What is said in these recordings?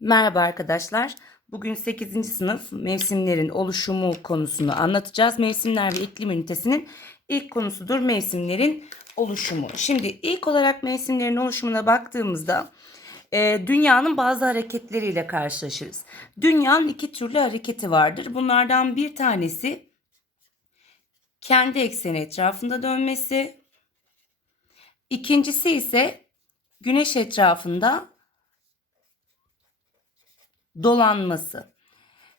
Merhaba arkadaşlar. Bugün 8. sınıf mevsimlerin oluşumu konusunu anlatacağız. Mevsimler ve iklim ünitesinin ilk konusudur mevsimlerin oluşumu. Şimdi ilk olarak mevsimlerin oluşumuna baktığımızda e, dünyanın bazı hareketleriyle karşılaşırız. Dünyanın iki türlü hareketi vardır. Bunlardan bir tanesi kendi ekseni etrafında dönmesi. İkincisi ise güneş etrafında dolanması.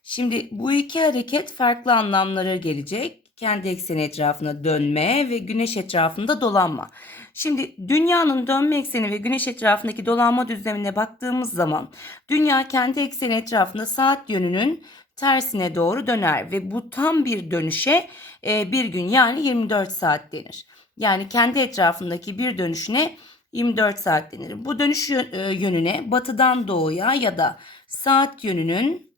Şimdi bu iki hareket farklı anlamlara gelecek. Kendi ekseni etrafında dönme ve güneş etrafında dolanma. Şimdi dünyanın dönme ekseni ve güneş etrafındaki dolanma düzlemine baktığımız zaman dünya kendi ekseni etrafında saat yönünün tersine doğru döner ve bu tam bir dönüşe e, bir gün yani 24 saat denir. Yani kendi etrafındaki bir dönüşüne 24 saat denir. Bu dönüş e, yönüne batıdan doğuya ya da saat yönünün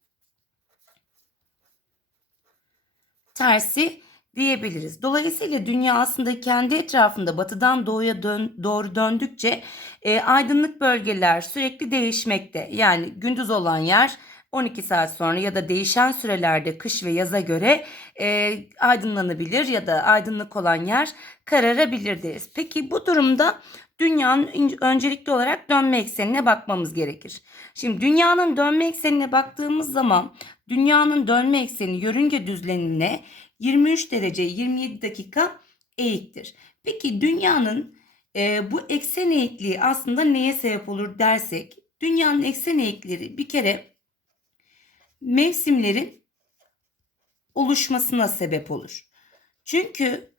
tersi diyebiliriz. Dolayısıyla dünya aslında kendi etrafında batıdan doğuya dön, doğru döndükçe e, aydınlık bölgeler sürekli değişmekte. Yani gündüz olan yer 12 saat sonra ya da değişen sürelerde kış ve yaza göre e, aydınlanabilir ya da aydınlık olan yer kararabilir deriz. Peki bu durumda dünyanın öncelikli olarak dönme eksenine bakmamız gerekir. Şimdi dünyanın dönme eksenine baktığımız zaman dünyanın dönme ekseni yörünge düzlemine 23 derece 27 dakika eğiktir. Peki dünyanın e, bu eksen eğikliği aslında neye sebep olur dersek dünyanın eksen eğikleri bir kere mevsimlerin oluşmasına sebep olur. Çünkü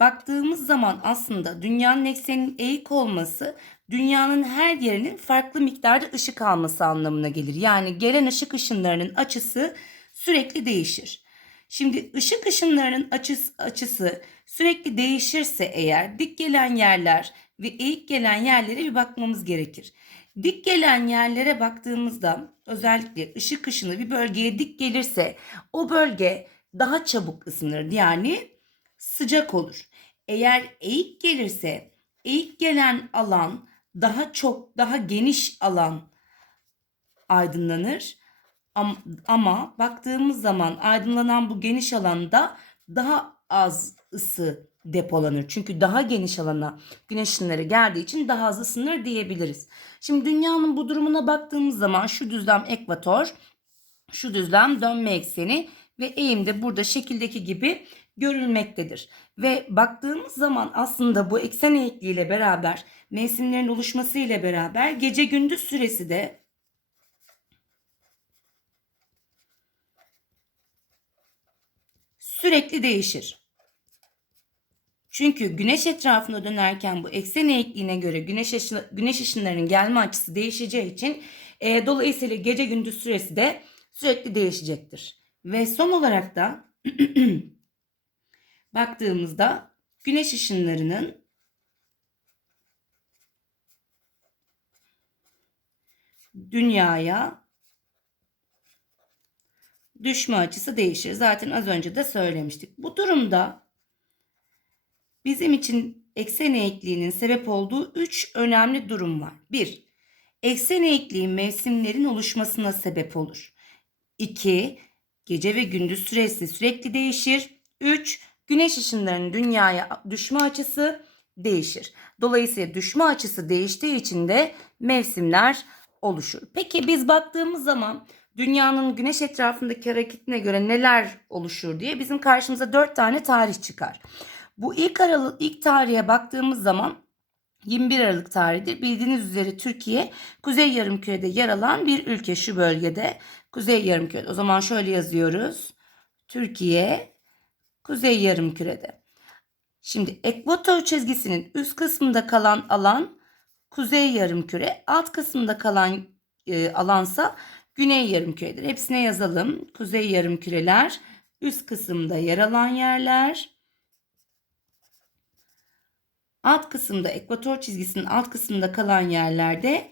baktığımız zaman aslında dünyanın ekseninin eğik olması dünyanın her yerinin farklı miktarda ışık alması anlamına gelir. Yani gelen ışık ışınlarının açısı sürekli değişir. Şimdi ışık ışınlarının açısı, açısı sürekli değişirse eğer dik gelen yerler ve eğik gelen yerlere bir bakmamız gerekir. Dik gelen yerlere baktığımızda özellikle ışık ışını bir bölgeye dik gelirse o bölge daha çabuk ısınır. Yani sıcak olur. Eğer eğik gelirse eğik gelen alan daha çok daha geniş alan aydınlanır. Ama, ama baktığımız zaman aydınlanan bu geniş alanda daha az ısı depolanır. Çünkü daha geniş alana güneş ışınları geldiği için daha az ısınır diyebiliriz. Şimdi dünyanın bu durumuna baktığımız zaman şu düzlem ekvator, şu düzlem dönme ekseni ve eğim de burada şekildeki gibi görülmektedir. Ve baktığımız zaman aslında bu eksen eğikliği ile beraber mevsimlerin oluşması ile beraber gece gündüz süresi de sürekli değişir. Çünkü güneş etrafında dönerken bu eksen eğikliğine göre güneş, ışı- güneş ışınlarının gelme açısı değişeceği için e, dolayısıyla gece gündüz süresi de sürekli değişecektir. Ve son olarak da baktığımızda güneş ışınlarının dünyaya düşme açısı değişir. Zaten az önce de söylemiştik. Bu durumda bizim için eksen eğikliğinin sebep olduğu 3 önemli durum var. 1. Eksen eğikliği mevsimlerin oluşmasına sebep olur. 2. Gece ve gündüz süresi sürekli değişir. 3. Güneş ışınlarının dünyaya düşme açısı değişir. Dolayısıyla düşme açısı değiştiği için de mevsimler oluşur. Peki biz baktığımız zaman dünyanın güneş etrafındaki hareketine göre neler oluşur diye bizim karşımıza 4 tane tarih çıkar. Bu ilk aralık ilk tarihe baktığımız zaman 21 Aralık tarihidir. Bildiğiniz üzere Türkiye Kuzey Yarımküre'de yer alan bir ülke şu bölgede. Kuzey Yarımküre'de. O zaman şöyle yazıyoruz. Türkiye Kuzey Yarımküre'de. Şimdi ekvator çizgisinin üst kısmında kalan alan Kuzey Yarımküre, alt kısmında kalan e, alansa Güney Yarımküre'dir. Hepsine yazalım. Kuzey Yarımküreler üst kısımda yer alan yerler. Alt kısımda ekvator çizgisinin alt kısmında kalan yerlerde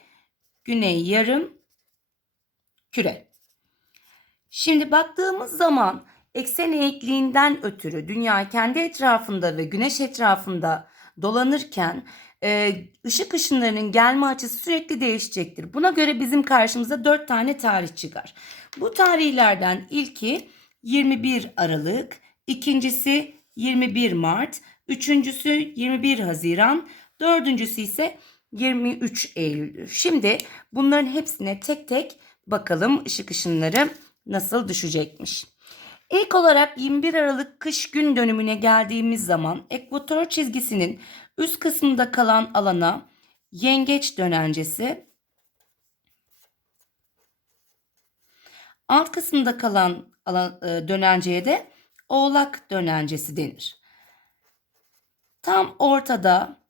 Güney Yarım Küre. Şimdi baktığımız zaman eksen eğikliğinden ötürü dünya kendi etrafında ve güneş etrafında dolanırken e, ışık ışınlarının gelme açısı sürekli değişecektir. Buna göre bizim karşımıza 4 tane tarih çıkar. Bu tarihlerden ilki 21 Aralık, ikincisi 21 Mart, üçüncüsü 21 Haziran, dördüncüsü ise 23 Eylül'dür. Şimdi bunların hepsine tek tek bakalım ışık ışınları nasıl düşecekmiş. İlk olarak 21 Aralık kış gün dönümüne geldiğimiz zaman ekvator çizgisinin üst kısmında kalan alana yengeç dönencesi, alt kısmında kalan alan, e, dönenceye de oğlak dönencesi denir. Tam ortada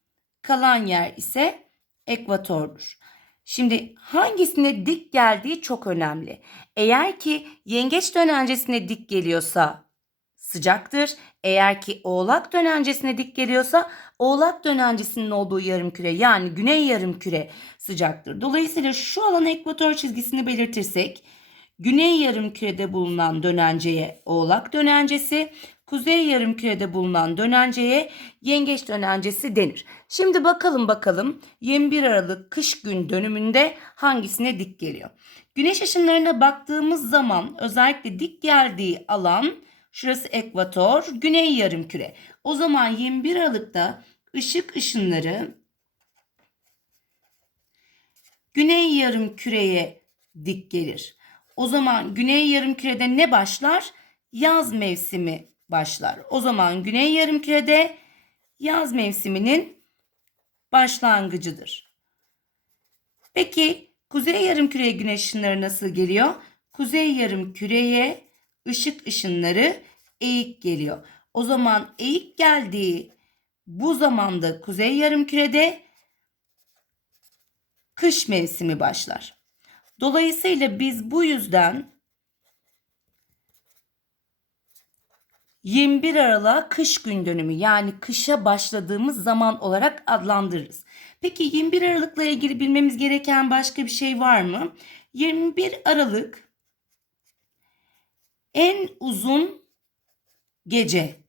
kalan yer ise ekvatordur. Şimdi hangisine dik geldiği çok önemli. Eğer ki yengeç dönencesine dik geliyorsa sıcaktır. Eğer ki oğlak dönencesine dik geliyorsa oğlak dönencesinin olduğu yarım küre yani güney yarım küre sıcaktır. Dolayısıyla şu alan ekvator çizgisini belirtirsek güney yarım kürede bulunan dönenceye oğlak dönencesi, kuzey yarım kürede bulunan dönenceye yengeç dönencesi denir. Şimdi bakalım bakalım 21 Aralık kış gün dönümünde hangisine dik geliyor? Güneş ışınlarına baktığımız zaman özellikle dik geldiği alan şurası ekvator, güney yarım küre. O zaman 21 Aralık'ta ışık ışınları güney yarım küreye dik gelir. O zaman güney yarım kürede ne başlar? Yaz mevsimi başlar. O zaman güney yarım kürede yaz mevsiminin başlangıcıdır. Peki kuzey yarım küreye güneş ışınları nasıl geliyor? Kuzey yarım küreye ışık ışınları eğik geliyor. O zaman eğik geldiği bu zamanda kuzey yarım kürede kış mevsimi başlar. Dolayısıyla biz bu yüzden 21 Aralık kış gün dönümü yani kışa başladığımız zaman olarak adlandırırız. Peki 21 Aralık'la ilgili bilmemiz gereken başka bir şey var mı? 21 Aralık en uzun gece.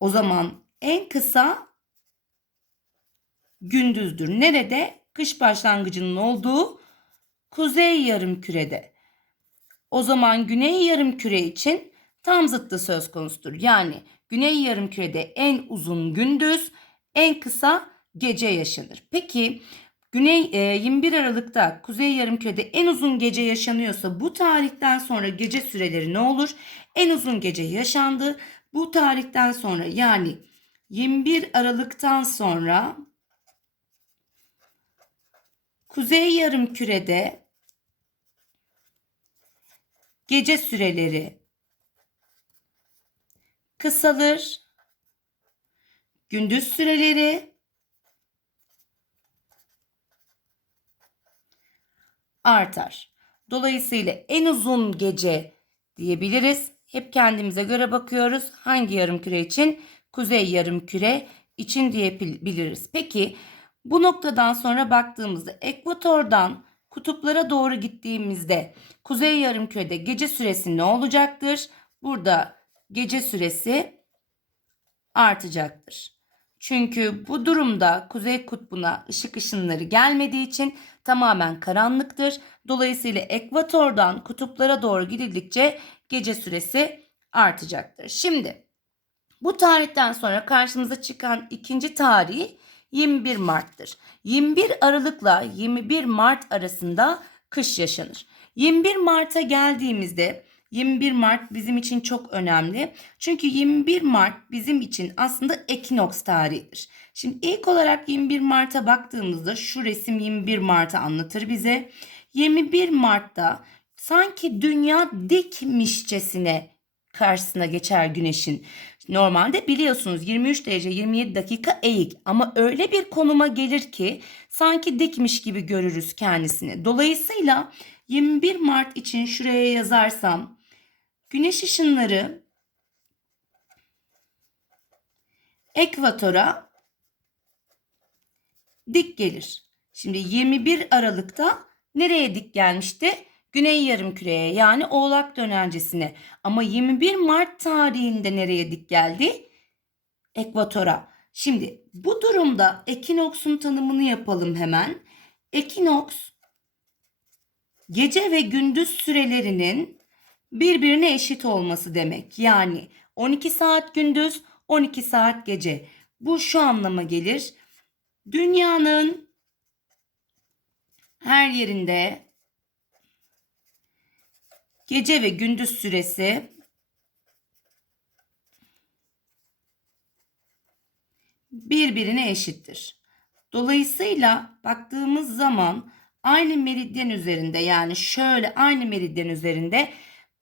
O zaman en kısa gündüzdür. Nerede? Kış başlangıcının olduğu kuzey yarım kürede. O zaman güney yarım küre için tam zıttı söz konusudur. Yani güney yarım kürede en uzun gündüz, en kısa gece yaşanır. Peki Güney e, 21 Aralık'ta Kuzey Yarımküre'de en uzun gece yaşanıyorsa bu tarihten sonra gece süreleri ne olur? En uzun gece yaşandı. Bu tarihten sonra yani 21 Aralık'tan sonra Kuzey Yarımküre'de gece süreleri kısalır. Gündüz süreleri artar. Dolayısıyla en uzun gece diyebiliriz. Hep kendimize göre bakıyoruz. Hangi yarım küre için? Kuzey yarım küre için diyebiliriz. Peki bu noktadan sonra baktığımızda ekvatordan kutuplara doğru gittiğimizde kuzey yarımkürede gece süresi ne olacaktır? Burada gece süresi artacaktır. Çünkü bu durumda kuzey kutbuna ışık ışınları gelmediği için tamamen karanlıktır. Dolayısıyla ekvatordan kutuplara doğru gidildikçe gece süresi artacaktır. Şimdi bu tarihten sonra karşımıza çıkan ikinci tarih 21 Mart'tır. 21 Aralık'la 21 Mart arasında kış yaşanır. 21 Mart'a geldiğimizde 21 Mart bizim için çok önemli. Çünkü 21 Mart bizim için aslında ekinoks tarihidir. Şimdi ilk olarak 21 Mart'a baktığımızda şu resim 21 Mart'ı anlatır bize. 21 Mart'ta sanki dünya dikmişçesine karşısına geçer güneşin. Normalde biliyorsunuz 23 derece 27 dakika eğik ama öyle bir konuma gelir ki sanki dikmiş gibi görürüz kendisini. Dolayısıyla 21 Mart için şuraya yazarsam güneş ışınları ekvatora dik gelir. Şimdi 21 Aralık'ta nereye dik gelmişti? Güney yarımküreye yani Oğlak dönencesine. Ama 21 Mart tarihinde nereye dik geldi? Ekvatora. Şimdi bu durumda ekinoksun tanımını yapalım hemen. Ekinoks gece ve gündüz sürelerinin birbirine eşit olması demek. Yani 12 saat gündüz, 12 saat gece. Bu şu anlama gelir. Dünyanın her yerinde gece ve gündüz süresi birbirine eşittir. Dolayısıyla baktığımız zaman aynı meridyen üzerinde yani şöyle aynı meridyen üzerinde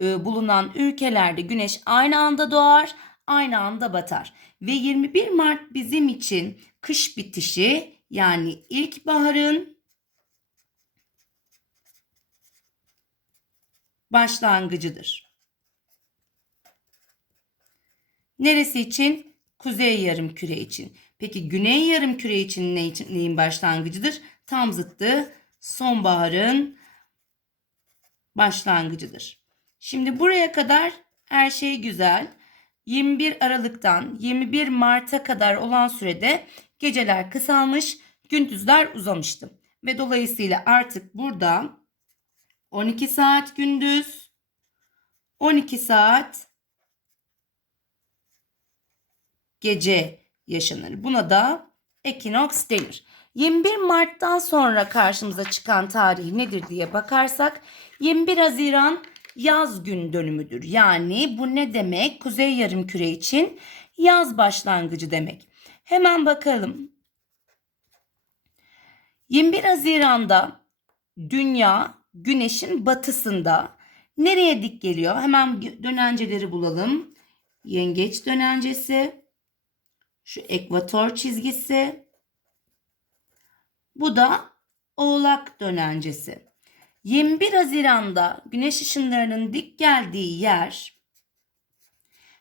e, bulunan ülkelerde güneş aynı anda doğar, aynı anda batar. Ve 21 Mart bizim için kış bitişi yani ilkbaharın başlangıcıdır. Neresi için? Kuzey yarımküre için. Peki güney yarımküre için ne için neyin başlangıcıdır? Tam zıttı sonbaharın başlangıcıdır. Şimdi buraya kadar her şey güzel. 21 Aralık'tan 21 Mart'a kadar olan sürede geceler kısalmış, gündüzler uzamıştı. Ve dolayısıyla artık burada 12 saat gündüz, 12 saat gece yaşanır. Buna da ekinoks denir. 21 Mart'tan sonra karşımıza çıkan tarih nedir diye bakarsak 21 Haziran yaz gün dönümüdür. Yani bu ne demek? Kuzey yarımküre için yaz başlangıcı demek. Hemen bakalım. 21 Haziran'da dünya güneşin batısında nereye dik geliyor? Hemen dönenceleri bulalım. Yengeç dönencesi, şu ekvator çizgisi, bu da Oğlak dönencesi. 21 Haziran'da güneş ışınlarının dik geldiği yer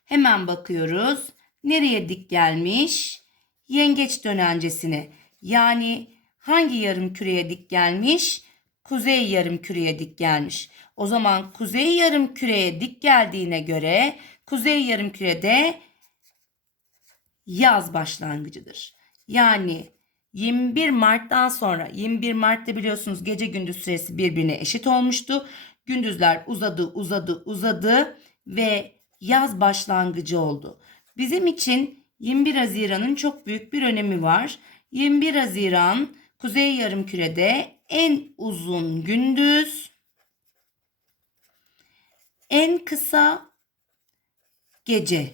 hemen bakıyoruz. Nereye dik gelmiş? Yengeç dönencesine. Yani hangi yarım küreye dik gelmiş? Kuzey yarım küreye dik gelmiş. O zaman kuzey yarım küreye dik geldiğine göre kuzey yarım kürede yaz başlangıcıdır. Yani 21 Mart'tan sonra 21 Mart'ta biliyorsunuz gece gündüz süresi birbirine eşit olmuştu. Gündüzler uzadı uzadı uzadı ve yaz başlangıcı oldu. Bizim için 21 Haziran'ın çok büyük bir önemi var. 21 Haziran Kuzey Yarımküre'de en uzun gündüz, en kısa gece.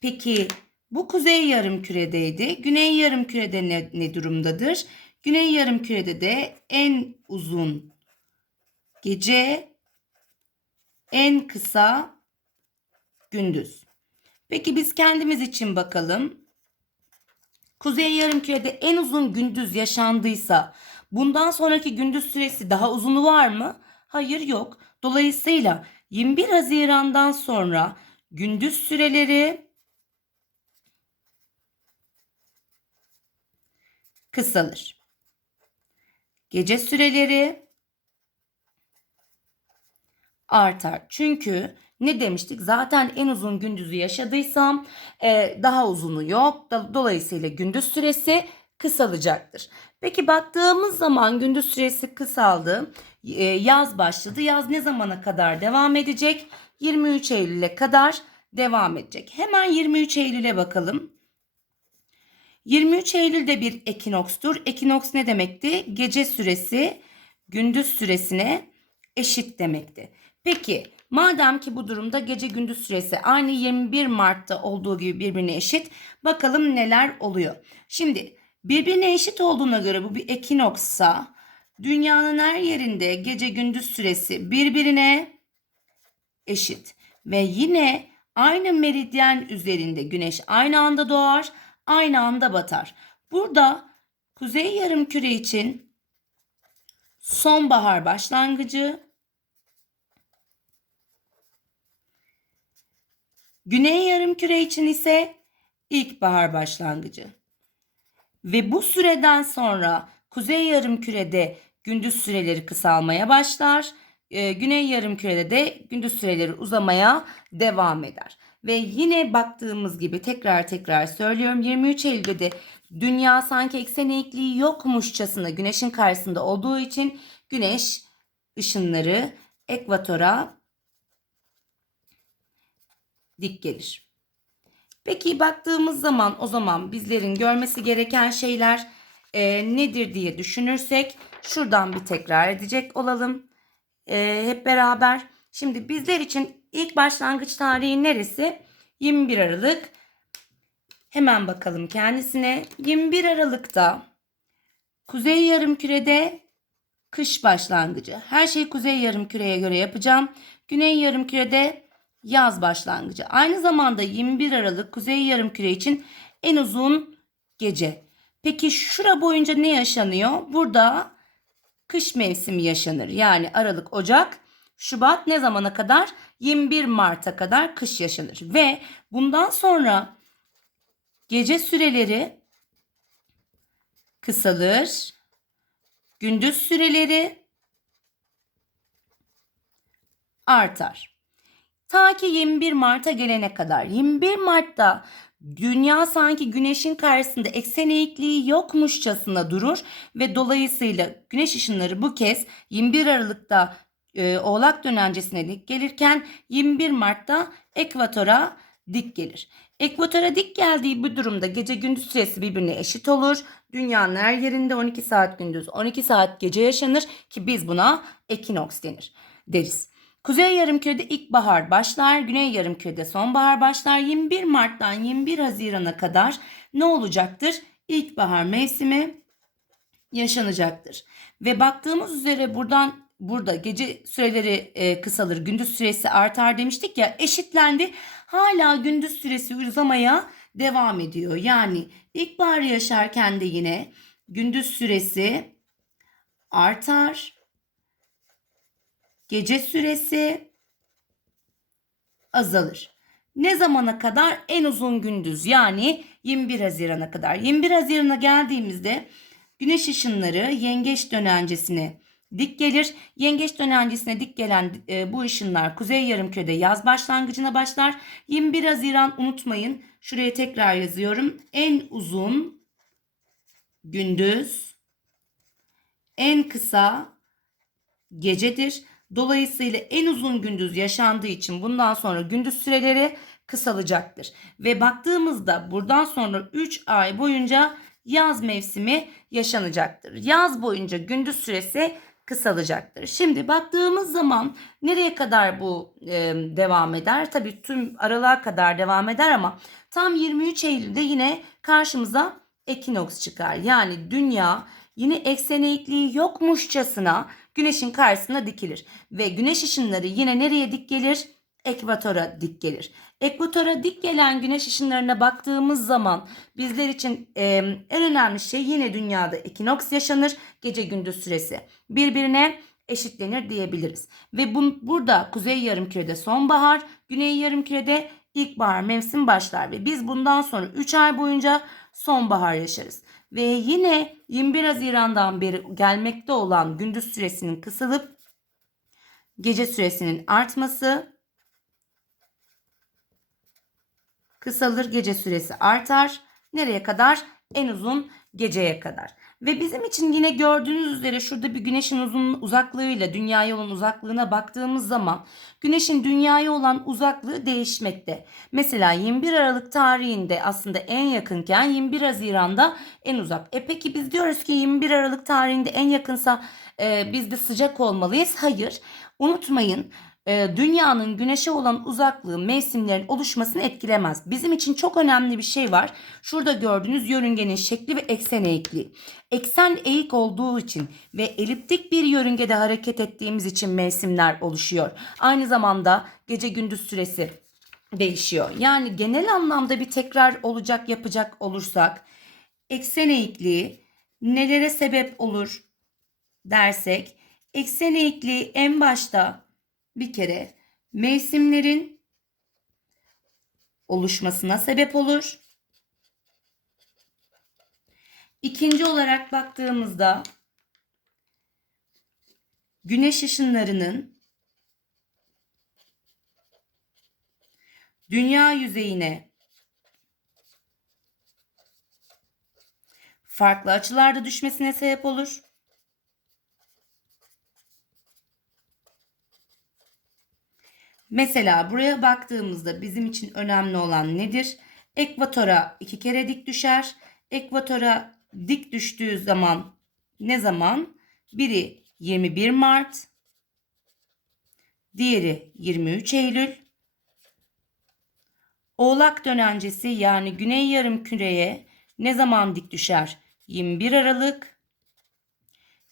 Peki bu kuzey yarım küredeydi. Güney yarım kürede ne, ne durumdadır? Güney yarım kürede de en uzun gece, en kısa gündüz. Peki biz kendimiz için bakalım. Kuzey yarım kürede en uzun gündüz yaşandıysa bundan sonraki gündüz süresi daha uzunu var mı? Hayır yok. Dolayısıyla 21 Haziran'dan sonra gündüz süreleri kısalır. Gece süreleri artar. Çünkü ne demiştik? Zaten en uzun gündüzü yaşadıysam e, daha uzunu yok. Dolayısıyla gündüz süresi kısalacaktır. Peki baktığımız zaman gündüz süresi kısaldı. E, yaz başladı. Yaz ne zamana kadar devam edecek? 23 Eylül'e kadar devam edecek. Hemen 23 Eylül'e bakalım. 23 Eylül'de bir ekinokstur. Ekinoks ne demekti? Gece süresi gündüz süresine eşit demekti. Peki madem ki bu durumda gece gündüz süresi aynı 21 Mart'ta olduğu gibi birbirine eşit bakalım neler oluyor. Şimdi birbirine eşit olduğuna göre bu bir ekinoksa dünyanın her yerinde gece gündüz süresi birbirine eşit ve yine aynı meridyen üzerinde güneş aynı anda doğar aynı anda batar. Burada kuzey yarımküre için sonbahar başlangıcı, güney yarımküre için ise ilkbahar başlangıcı. Ve bu süreden sonra kuzey yarımkürede gündüz süreleri kısalmaya başlar. Ee, güney yarımkürede de gündüz süreleri uzamaya devam eder. Ve yine baktığımız gibi tekrar tekrar söylüyorum 23 Eylül'de de dünya sanki eksen eğikliği yokmuşçasına güneşin karşısında olduğu için güneş ışınları ekvatora dik gelir. Peki baktığımız zaman o zaman bizlerin görmesi gereken şeyler e, nedir diye düşünürsek şuradan bir tekrar edecek olalım e, hep beraber. Şimdi bizler için ilk başlangıç tarihi neresi? 21 Aralık. Hemen bakalım kendisine. 21 Aralık'ta Kuzey Yarımküre'de kış başlangıcı. Her şeyi Kuzey Yarımküre'ye göre yapacağım. Güney Yarımküre'de yaz başlangıcı. Aynı zamanda 21 Aralık Kuzey Yarımküre için en uzun gece. Peki şura boyunca ne yaşanıyor? Burada kış mevsimi yaşanır. Yani Aralık, Ocak, Şubat ne zamana kadar? 21 Mart'a kadar kış yaşanır. Ve bundan sonra gece süreleri kısalır. Gündüz süreleri artar. Ta ki 21 Mart'a gelene kadar. 21 Mart'ta dünya sanki güneşin karşısında eksen eğikliği yokmuşçasına durur ve dolayısıyla güneş ışınları bu kez 21 Aralık'ta e, Oğlak dönencesine dik gelirken 21 Mart'ta ekvatora dik gelir. Ekvatora dik geldiği bu durumda gece gündüz süresi birbirine eşit olur. Dünyanın her yerinde 12 saat gündüz 12 saat gece yaşanır ki biz buna ekinoks denir deriz. Kuzey yarımkürede ilkbahar başlar, güney yarımkürede sonbahar başlar. 21 Mart'tan 21 Haziran'a kadar ne olacaktır? İlkbahar mevsimi yaşanacaktır. Ve baktığımız üzere buradan burada gece süreleri e, kısalır, gündüz süresi artar demiştik ya eşitlendi. Hala gündüz süresi uzamaya devam ediyor. Yani ilkbahar yaşarken de yine gündüz süresi artar. Gece süresi azalır. Ne zamana kadar? En uzun gündüz yani 21 Haziran'a kadar. 21 Haziran'a geldiğimizde güneş ışınları yengeç dönencesine dik gelir. Yengeç dönencesine dik gelen e, bu ışınlar kuzey yarımkürede yaz başlangıcına başlar. 21 Haziran unutmayın. Şuraya tekrar yazıyorum. En uzun gündüz en kısa gecedir. Dolayısıyla en uzun gündüz yaşandığı için bundan sonra gündüz süreleri kısalacaktır. Ve baktığımızda buradan sonra 3 ay boyunca yaz mevsimi yaşanacaktır. Yaz boyunca gündüz süresi kısalacaktır. Şimdi baktığımız zaman nereye kadar bu e, devam eder? Tabii tüm aralığa kadar devam eder ama tam 23 Eylül'de yine karşımıza ekinoks çıkar. Yani dünya yine eksen eğikliği yokmuşçasına güneşin karşısına dikilir. Ve güneş ışınları yine nereye dik gelir? Ekvatora dik gelir. Ekvatora dik gelen güneş ışınlarına baktığımız zaman bizler için e, en önemli şey yine dünyada ekinoks yaşanır. Gece gündüz süresi birbirine eşitlenir diyebiliriz. Ve bu, burada kuzey yarımkürede sonbahar, güney yarımkürede ilkbahar mevsim başlar ve biz bundan sonra 3 ay boyunca sonbahar yaşarız. Ve yine 21 Haziran'dan beri gelmekte olan gündüz süresinin kısalıp gece süresinin artması kısalır gece süresi artar. Nereye kadar? En uzun geceye kadar. Ve bizim için yine gördüğünüz üzere şurada bir güneşin uzun uzaklığıyla dünyaya olan uzaklığına baktığımız zaman güneşin dünyaya olan uzaklığı değişmekte. Mesela 21 Aralık tarihinde aslında en yakınken 21 Haziran'da en uzak. E peki biz diyoruz ki 21 Aralık tarihinde en yakınsa e, biz de sıcak olmalıyız. Hayır. Unutmayın e, dünyanın güneşe olan uzaklığı mevsimlerin oluşmasını etkilemez. Bizim için çok önemli bir şey var. Şurada gördüğünüz yörüngenin şekli ve eksen eğikliği. Eksen eğik olduğu için ve eliptik bir yörüngede hareket ettiğimiz için mevsimler oluşuyor. Aynı zamanda gece gündüz süresi değişiyor. Yani genel anlamda bir tekrar olacak yapacak olursak eksen eğikliği nelere sebep olur dersek eksen eğikliği en başta bir kere mevsimlerin oluşmasına sebep olur. İkinci olarak baktığımızda güneş ışınlarının dünya yüzeyine farklı açılarda düşmesine sebep olur. Mesela buraya baktığımızda bizim için önemli olan nedir? Ekvatora iki kere dik düşer. Ekvatora dik düştüğü zaman ne zaman? Biri 21 Mart, diğeri 23 Eylül. Oğlak dönencesi yani güney yarım küreye ne zaman dik düşer? 21 Aralık.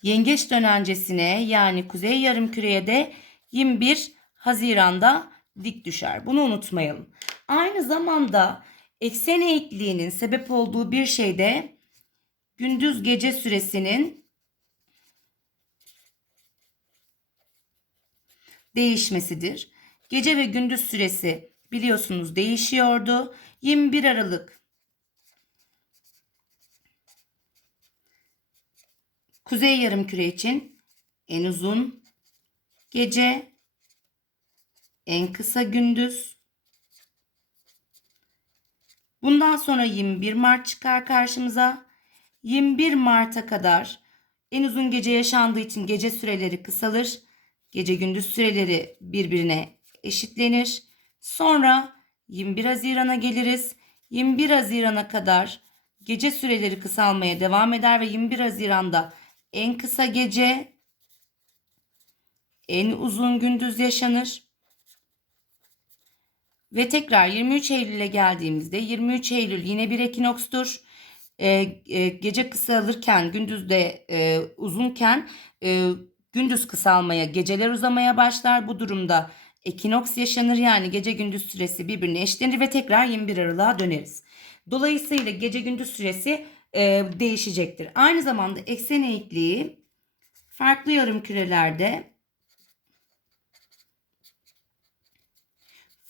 Yengeç dönencesine yani kuzey yarım küreye de 21 Haziran'da dik düşer. Bunu unutmayalım. Aynı zamanda eksen eğikliğinin sebep olduğu bir şey de gündüz gece süresinin değişmesidir. Gece ve gündüz süresi biliyorsunuz değişiyordu. 21 Aralık Kuzey yarımküre için en uzun gece, en kısa gündüz. Bundan sonra 21 Mart çıkar karşımıza. 21 Mart'a kadar en uzun gece yaşandığı için gece süreleri kısalır. Gece gündüz süreleri birbirine eşitlenir. Sonra 21 Haziran'a geliriz. 21 Haziran'a kadar gece süreleri kısalmaya devam eder ve 21 Haziran'da en kısa gece, en uzun gündüz yaşanır. Ve tekrar 23 Eylül'e geldiğimizde 23 Eylül yine bir ekinokstur. Ee, e, gece kısalırken gündüz de e, uzunken e, gündüz kısalmaya geceler uzamaya başlar. Bu durumda ekinoks yaşanır yani gece gündüz süresi birbirine eşlenir ve tekrar 21 Aralık'a döneriz. Dolayısıyla gece gündüz süresi e, değişecektir. Aynı zamanda eksen eğikliği farklı yarım kürelerde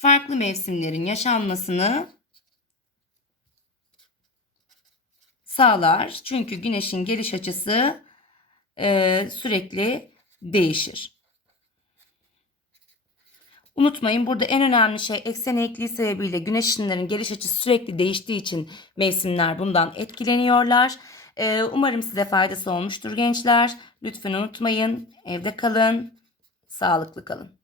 farklı mevsimlerin yaşanmasını sağlar. Çünkü güneşin geliş açısı e, sürekli değişir. Unutmayın burada en önemli şey eksen eğikliği sebebiyle güneş ışınlarının geliş açısı sürekli değiştiği için mevsimler bundan etkileniyorlar. Ee, umarım size faydası olmuştur gençler. Lütfen unutmayın evde kalın, sağlıklı kalın.